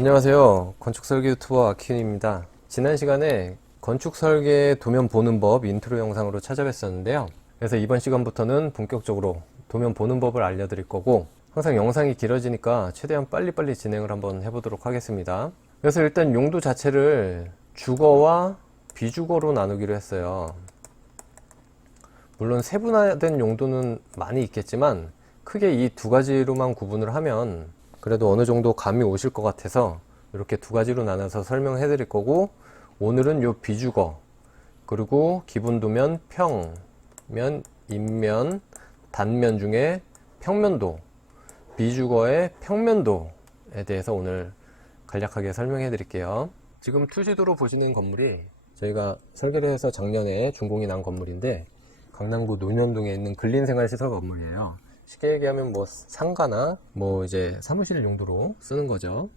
안녕하세요. 건축설계 유튜버 아키윤입니다. 지난 시간에 건축설계 도면 보는 법 인트로 영상으로 찾아뵀었는데요. 그래서 이번 시간부터는 본격적으로 도면 보는 법을 알려드릴 거고, 항상 영상이 길어지니까 최대한 빨리빨리 진행을 한번 해보도록 하겠습니다. 그래서 일단 용도 자체를 주거와 비주거로 나누기로 했어요. 물론 세분화된 용도는 많이 있겠지만 크게 이 두 가지로만 구분을 하면 그래도 어느 정도 감이 오실 것 같아서 이렇게 두 가지로 나눠서 설명해 드릴 거고, 오늘은 요 비주거, 그리고 기본 도면, 평면, 인면, 단면 중에 평면도, 비주거의 평면도에 대해서 오늘 간략하게 설명해 드릴게요. 지금 투시도로 보시는 건물이 저희가 설계를 해서 작년에 준공이 난 건물인데, 강남구 논현동에 있는 근린생활시설 건물이에요. 쉽게 얘기하면 뭐 상가나 뭐 이제 사무실 용도로 쓰는 거죠.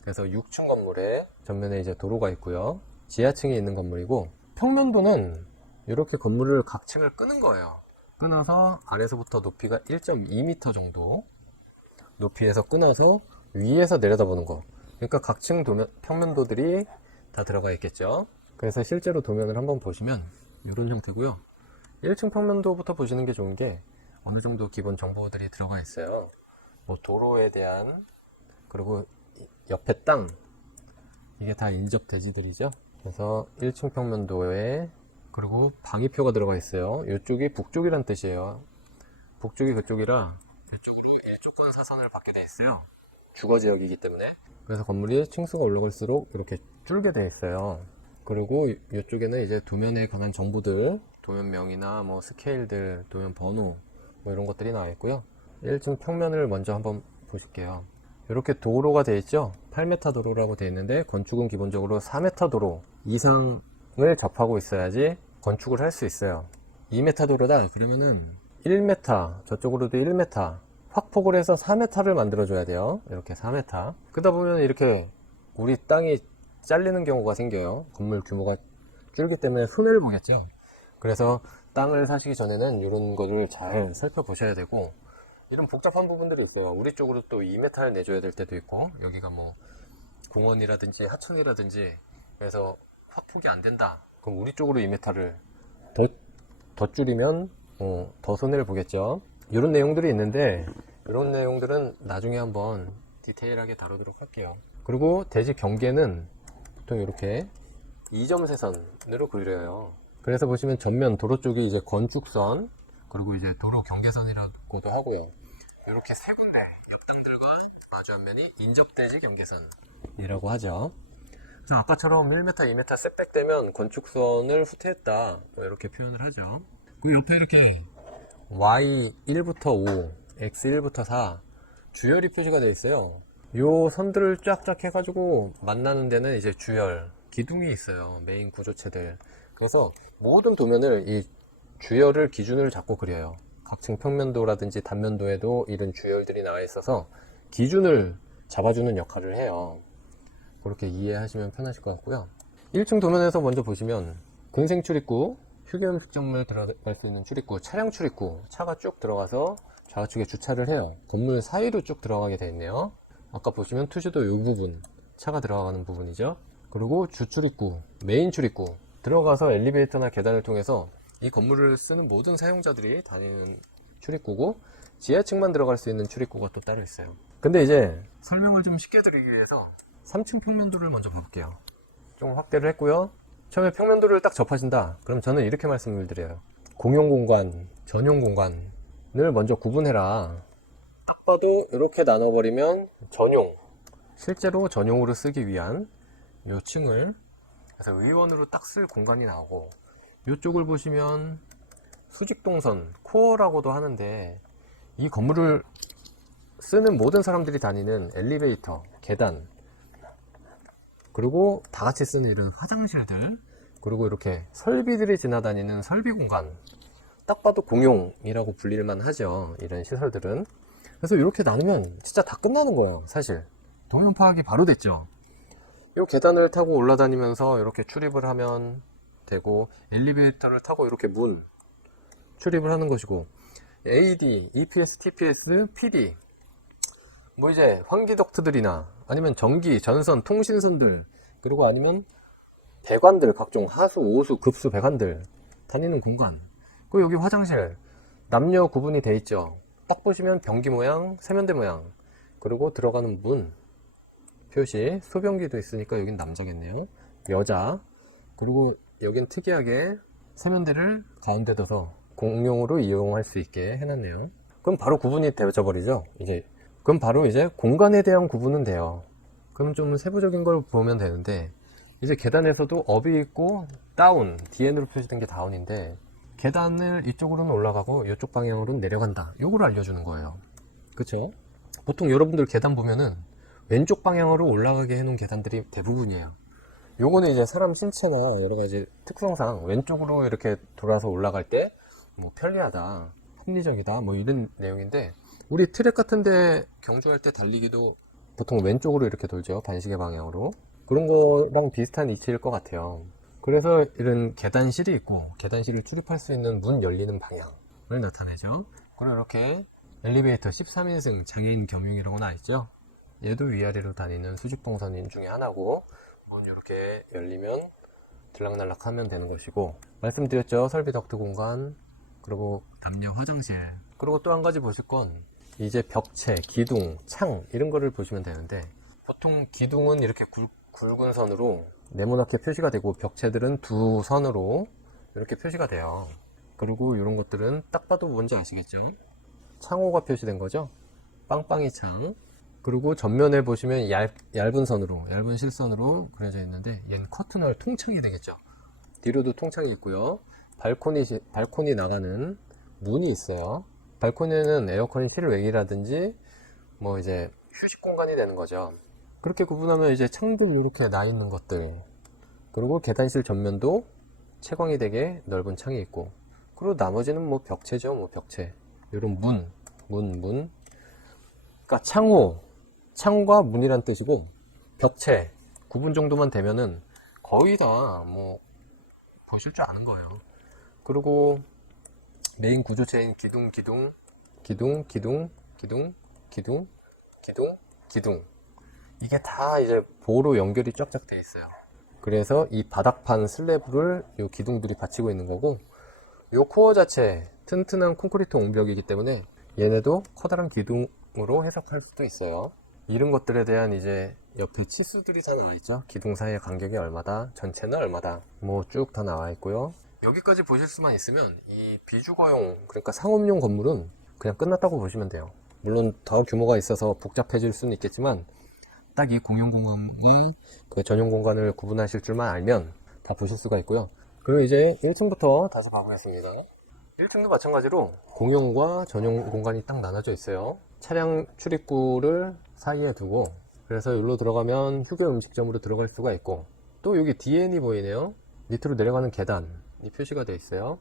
그래서 6층 건물에 전면에 이제 도로가 있고요. 지하층에 있는 건물이고, 평면도는 이렇게 건물을 각 층을 끄는 거예요. 끊어서 아래서부터 높이가 1.2m 정도 높이에서 끊어서 위에서 내려다보는 거. 그러니까 각 층 평면도들이 다 들어가 있겠죠. 그래서 실제로 도면을 한번 보시면 이런 형태고요. 1층 평면도부터 보시는 게 좋은 게 어느 정도 기본 정보들이 들어가 있어요. 뭐 도로에 대한, 그리고 옆에 땅, 이게 다 인접 대지들이죠. 그래서 1층 평면도에, 그리고 방위표가 들어가 있어요. 이쪽이 북쪽이란 뜻이에요. 북쪽이 그쪽이라 이쪽으로 일조권 사선을 받게 돼 있어요. 주거 지역이기 때문에. 그래서 건물이 층수가 올라갈수록 이렇게 줄게 돼 있어요. 그리고 이쪽에는 이제 도면에 관한 정보들, 도면명이나 뭐 스케일들, 도면 번호, 뭐 이런 것들이 나와 있고요. 1층 평면을 먼저 한번 보실게요. 이렇게 도로가 되어 있죠. 8m 도로라고 되어 있는데, 건축은 기본적으로 4m 도로 이상을 접하고 있어야지 건축을 할 수 있어요. 2m 도로다 그러면은 1m, 저쪽으로도 1m, 확폭을 해서 4m를 만들어 줘야 돼요. 이렇게 4m. 그러다 보면 이렇게 우리 땅이 잘리는 경우가 생겨요. 건물 규모가 줄기 때문에 손해를 보겠죠. 그래서 땅을 사시기 전에는 이런 거를 잘 살펴보셔야 되고, 이런 복잡한 부분들이 있어요. 우리 쪽으로 또 2m를 내줘야 될 때도 있고, 여기가 뭐 공원이라든지 하천이라든지 그래서 확폭이 안 된다, 그럼 우리 쪽으로 2m를 더 줄이면 더 손해를 보겠죠. 이런 내용들이 있는데, 이런 내용들은 나중에 한번 디테일하게 다루도록 할게요. 그리고 대지 경계는 보통 이렇게 2점세선으로 그려요. 그래서 보시면 전면 도로 쪽이 이제 건축선, 그리고 이제 도로 경계선이라고도 하고요. 이렇게 세 군데 옆땅들과 마주한 면이 인접대지 경계선이라고 하죠. 아까처럼 1m, 2m 셋백되면 건축선을 후퇴했다, 이렇게 표현을 하죠. 그 옆에 이렇게 Y1부터 5, X1부터 4 주열이 표시가 되어 있어요. 요 선들을 쫙쫙 해가지고 만나는 데는 이제 주열, 기둥이 있어요. 메인 구조체들. 그래서 모든 도면을 이 주열을 기준으로 잡고 그려요. 각층 평면도라든지 단면도에도 이런 주열들이 나와 있어서 기준을 잡아주는 역할을 해요. 그렇게 이해하시면 편하실 것 같고요. 1층 도면에서 먼저 보시면 근생 출입구, 휴게음식점을 들어갈 수 있는 출입구, 차량 출입구, 차가 쭉 들어가서 좌우측에 주차를 해요. 건물 사이로 쭉 들어가게 되어 있네요. 아까 보시면 투시도 이 부분, 차가 들어가는 부분이죠. 그리고 주출입구, 메인 출입구, 들어가서 엘리베이터나 계단을 통해서 이 건물을 쓰는 모든 사용자들이 다니는 출입구고, 지하층만 들어갈 수 있는 출입구가 또 따로 있어요. 근데 이제 설명을 좀 쉽게 드리기 위해서 3층 평면도를 먼저 볼게요. 좀 확대를 했고요. 처음에 평면도를 딱 접하신다, 그럼 저는 이렇게 말씀을 드려요. 공용공간, 전용공간을 먼저 구분해라. 딱 봐도 이렇게 나눠버리면 전용, 실제로 전용으로 쓰기 위한 요 층을, 그래서 의원으로 딱 쓸 공간이 나오고, 이쪽을 보시면 수직동선, 코어라고도 하는데, 이 건물을 쓰는 모든 사람들이 다니는 엘리베이터, 계단, 그리고 다 같이 쓰는 이런 화장실들, 그리고 이렇게 설비들이 지나다니는 설비 공간, 딱 봐도 공용이라고 불릴만 하죠, 이런 시설들은. 그래서 이렇게 나누면 진짜 다 끝나는 거예요. 사실 도면 파악이 바로 됐죠. 이 계단을 타고 올라다니면서 이렇게 출입을 하면 되고, 엘리베이터를 타고 이렇게 문 출입을 하는 것이고, AD, EPS, TPS, PD 뭐 이제 환기 덕트들이나 아니면 전기, 전선, 통신선들, 그리고 아니면 배관들, 각종 하수, 오수, 급수 배관들 다니는 공간. 그리고 여기 화장실 남녀 구분이 돼 있죠. 딱 보시면 변기 모양, 세면대 모양, 그리고 들어가는 문 표시, 소변기도 있으니까 여긴 남자겠네요. 여자. 그리고 여긴 특이하게 세면대를 가운데 둬서 공용으로 이용할 수 있게 해놨네요. 그럼 바로 구분이 되어 버리죠. 그럼 바로 이제 공간에 대한 구분은 돼요. 그럼 좀 세부적인 걸 보면 되는데, 이제 계단에서도 업이 있고 다운, DN으로 표시된 게 다운인데, 계단을 이쪽으로는 올라가고 이쪽 방향으로는 내려간다, 요걸 알려주는 거예요. 그쵸? 보통 여러분들 계단 보면은 왼쪽 방향으로 올라가게 해놓은 계단들이 대부분이에요. 요거는 이제 사람 신체나 여러가지 특성상 왼쪽으로 이렇게 돌아서 올라갈 때 뭐 편리하다, 합리적이다, 뭐 이런 내용인데, 우리 트랙 같은데 경주할 때 달리기도 보통 왼쪽으로 이렇게 돌죠. 반시계 방향으로. 그런 거랑 비슷한 이치일 것 같아요. 그래서 이런 계단실이 있고, 계단실을 출입할 수 있는 문 열리는 방향을 나타내죠. 그리고 이렇게 엘리베이터 13인승 장애인 겸용이라고 나와있죠. 얘도 위아래로 다니는 수직동선인 중에 하나고, 문 이렇게 열리면 들락날락 하면 되는 것이고, 말씀드렸죠. 설비 덕트 공간, 그리고 남녀 화장실, 그리고 또 한 가지 보실 건 이제 벽체, 기둥, 창 이런 거를 보시면 되는데, 보통 기둥은 이렇게 굵은 선으로 네모나게 표시가 되고, 벽체들은 두 선으로 이렇게 표시가 돼요. 그리고 이런 것들은 딱 봐도 뭔지 아시겠죠? 창호가 표시된 거죠. 빵빵이 창. 그리고 전면에 보시면 얇은 선으로, 얇은 실선으로 그려져 있는데, 얘는 커튼홀 통창이 되겠죠. 뒤로도 통창이 있고요. 발코니 나가는 문이 있어요. 발코니는 에어컨이 실외기라든지 뭐 이제 휴식 공간이 되는 거죠. 그렇게 구분하면 이제 창들 이렇게 나 있는 것들, 그리고 계단실 전면도 채광이 되게 넓은 창이 있고, 그리고 나머지는 뭐 벽체죠. 뭐 벽체, 이런 문. 그러니까 창과 문이란 뜻이고, 벽체 구분 정도만 되면은 거의 다 뭐 보실 줄 아는 거예요. 그리고 메인 구조체인 기둥, 이게 다 이제 보로 연결이 쫙쫙 돼 있어요. 그래서 이 바닥판 슬래브를 요 기둥들이 받치고 있는 거고, 요 코어 자체 튼튼한 콘크리트 옹벽이기 때문에 얘네도 커다란 기둥으로 해석할 수도 있어요. 이런 것들에 대한 이제 옆에 치수들이 다 나와 있죠. 기둥 사이의 간격이 얼마다, 전체는 얼마다, 뭐 쭉 다 나와 있고요. 여기까지 보실 수만 있으면 이 비주거용, 그러니까 상업용 건물은 그냥 끝났다고 보시면 돼요. 물론 더 규모가 있어서 복잡해질 수는 있겠지만, 딱 이 공용 공간과 그 전용 공간을 구분하실 줄만 알면 다 보실 수가 있고요. 그리고 이제 1층부터 다시 가보겠습니다. 1층도 마찬가지로 공용과 전용 공간이 딱 나눠져 있어요. 차량 출입구를 사이에 두고, 그래서 여기로 들어가면 휴게 음식점으로 들어갈 수가 있고, 또 여기 DN이 보이네요. 밑으로 내려가는 계단이 표시가 되어 있어요.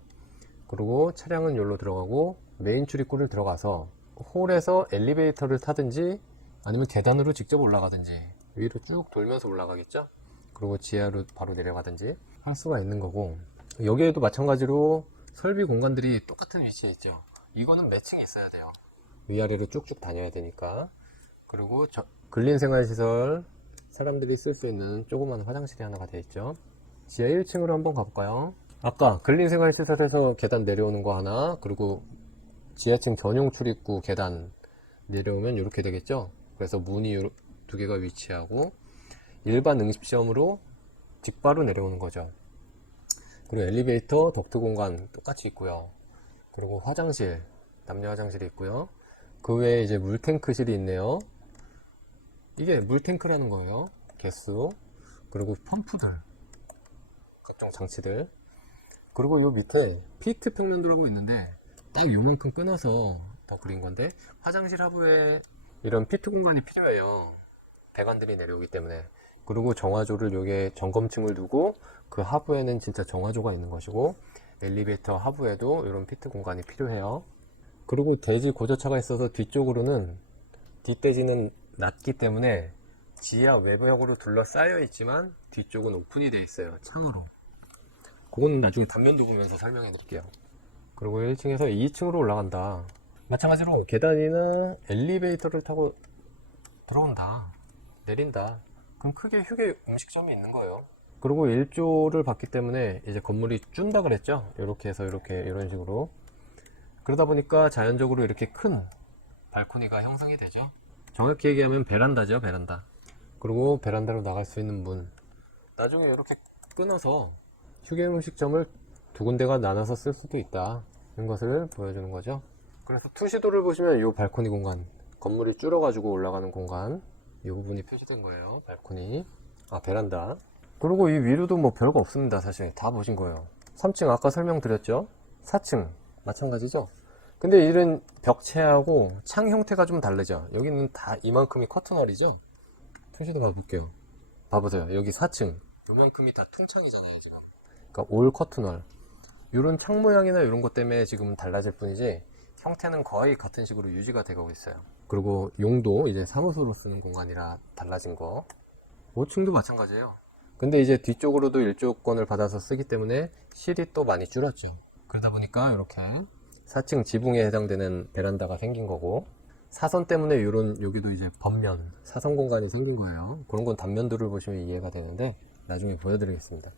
그리고 차량은 여기로 들어가고, 메인 출입구를 들어가서 홀에서 엘리베이터를 타든지 아니면 계단으로 직접 올라가든지, 위로 쭉 돌면서 올라가겠죠. 그리고 지하로 바로 내려가든지 할 수가 있는 거고, 여기에도 마찬가지로 설비 공간들이 똑같은 위치에 있죠. 이거는 매칭이 있어야 돼요. 위아래로 쭉쭉 다녀야 되니까. 그리고 근린생활시설, 사람들이 쓸 수 있는 조그만 화장실이 하나가 되어 있죠. 지하 1층으로 한번 가볼까요? 아까 근린생활시설에서 계단 내려오는 거 하나, 그리고 지하층 전용 출입구 계단 내려오면 이렇게 되겠죠. 그래서 문이 두 개가 위치하고, 일반 응집시험으로 직바로 내려오는 거죠. 그리고 엘리베이터, 덕트 공간 똑같이 있고요. 그리고 화장실, 남녀 화장실이 있고요. 그 외에 이제 물탱크실이 있네요. 이게 물탱크라는 거예요. 개수, 그리고 펌프들, 각종 장치들. 그리고 요 밑에 피트 평면도라고 있는데, 딱 요만큼 끊어서 더 그린 건데, 화장실 하부에 이런 피트 공간이 필요해요. 배관들이 내려오기 때문에. 그리고 정화조를, 요게 점검층을 두고 그 하부에는 진짜 정화조가 있는 것이고, 엘리베이터 하부에도 이런 피트 공간이 필요해요. 그리고 대지 고저차가 있어서 뒤쪽으로는, 뒷대지는 낮기 때문에 지하 외벽으로 둘러싸여 있지만 뒤쪽은 오픈이 되어 있어요. 창으로. 그건 나중에 단면도 보면서 설명해 드릴게요. 그리고 1층에서 2층으로 올라간다. 마찬가지로 계단이나 엘리베이터를 타고 들어온다, 내린다. 그럼 크게 휴게 음식점이 있는 거예요. 그리고 1조를 받기 때문에 이제 건물이 준다 그랬죠. 이렇게 해서 이렇게 이런 식으로. 그러다 보니까 자연적으로 이렇게 큰 발코니가 형성이 되죠. 정확히 얘기하면 베란다죠, 베란다. 그리고 베란다로 나갈 수 있는 문. 나중에 이렇게 끊어서 휴게 음식점을 두 군데가 나눠서 쓸 수도 있다, 이런 것을 보여주는 거죠. 그래서 투시도를 보시면 이 발코니 공간, 건물이 줄어가지고 올라가는 공간, 이 부분이 표시된 거예요. 발코니, 베란다. 그리고 이 위로도 뭐 별거 없습니다. 사실 다 보신 거예요. 3층 아까 설명드렸죠. 4층 마찬가지죠. 근데 이런 벽체하고 창 형태가 좀 다르죠. 여기는 다 이만큼이 커튼홀이죠. 투시도 봐볼게요. 봐보세요. 여기 4층 요만큼이 다 퉁창이잖아요 지금. 그러니까 올 커튼홀. 이런 창 모양이나 이런 것 때문에 지금 달라질 뿐이지 형태는 거의 같은 식으로 유지가 되고 있어요. 그리고 용도 이제 사무소로 쓰는 공간이라 달라진 거. 5층도 마찬가지예요. 근데 이제 뒤쪽으로도 일조권을 받아서 쓰기 때문에 실이 또 많이 줄었죠. 그러다 보니까 이렇게 4층 지붕에 해당되는 베란다가 생긴 거고, 사선 때문에 이런 여기도 이제 범면 사선 공간이 생긴 거예요. 그런 건 단면도를 보시면 이해가 되는데 나중에 보여드리겠습니다.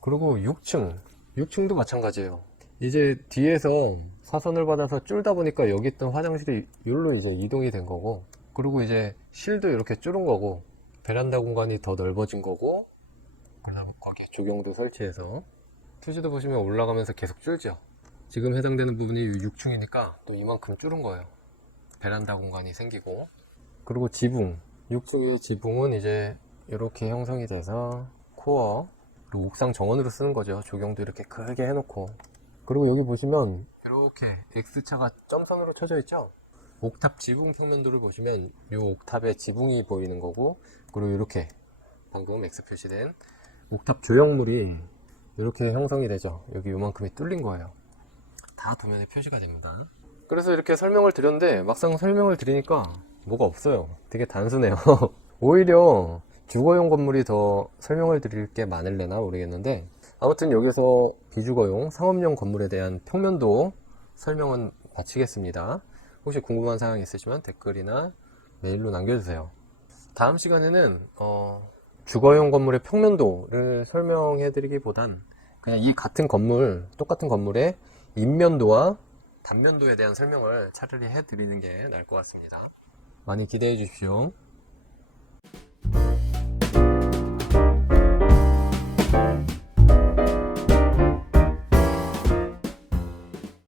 그리고 6층도 마찬가지예요. 이제 뒤에서 사선을 받아서 줄다 보니까 여기 있던 화장실이 여기로 이제 이동이 된 거고, 그리고 이제 실도 이렇게 줄은 거고, 베란다 공간이 더 넓어진 거고, 그다음 거기 조경도 설치해서 투지도 보시면 올라가면서 계속 줄죠. 지금 해당되는 부분이 6층이니까 또 이만큼 줄은 거예요. 베란다 공간이 생기고. 그리고 지붕, 6층의 지붕은 이제 이렇게 형성이 돼서 코어, 그리고 옥상 정원으로 쓰는 거죠. 조경도 이렇게 크게 해놓고. 그리고 여기 보시면 이렇게 X차가 점선으로 쳐져 있죠. 옥탑 지붕 평면도를 보시면 이 옥탑에 지붕이 보이는 거고, 그리고 이렇게 방금 X 표시된 옥탑 조형물이 이렇게 형성이 되죠. 여기 요만큼이 뚫린 거예요. 다 도면에 표시가 됩니다. 그래서 이렇게 설명을 드렸는데 막상 설명을 드리니까 뭐가 없어요. 되게 단순해요. 오히려 주거용 건물이 더 설명을 드릴 게 많을래나 모르겠는데, 아무튼 여기서 비주거용 상업용 건물에 대한 평면도 설명은 마치겠습니다. 혹시 궁금한 사항 있으시면 댓글이나 메일로 남겨주세요. 다음 시간에는 주거용 건물의 평면도를 설명해 드리기보단 그냥 이 같은 건물, 똑같은 건물의 인면도와 단면도에 대한 설명을 차라리 해 드리는 게 나을 것 같습니다. 많이 기대해 주십시오.